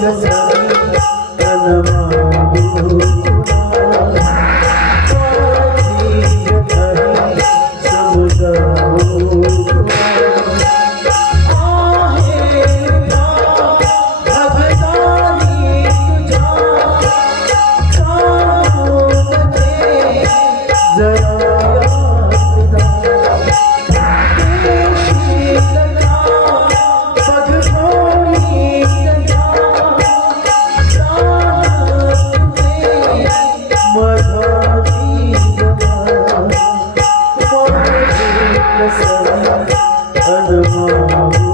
Thank you. Um, I'm so under the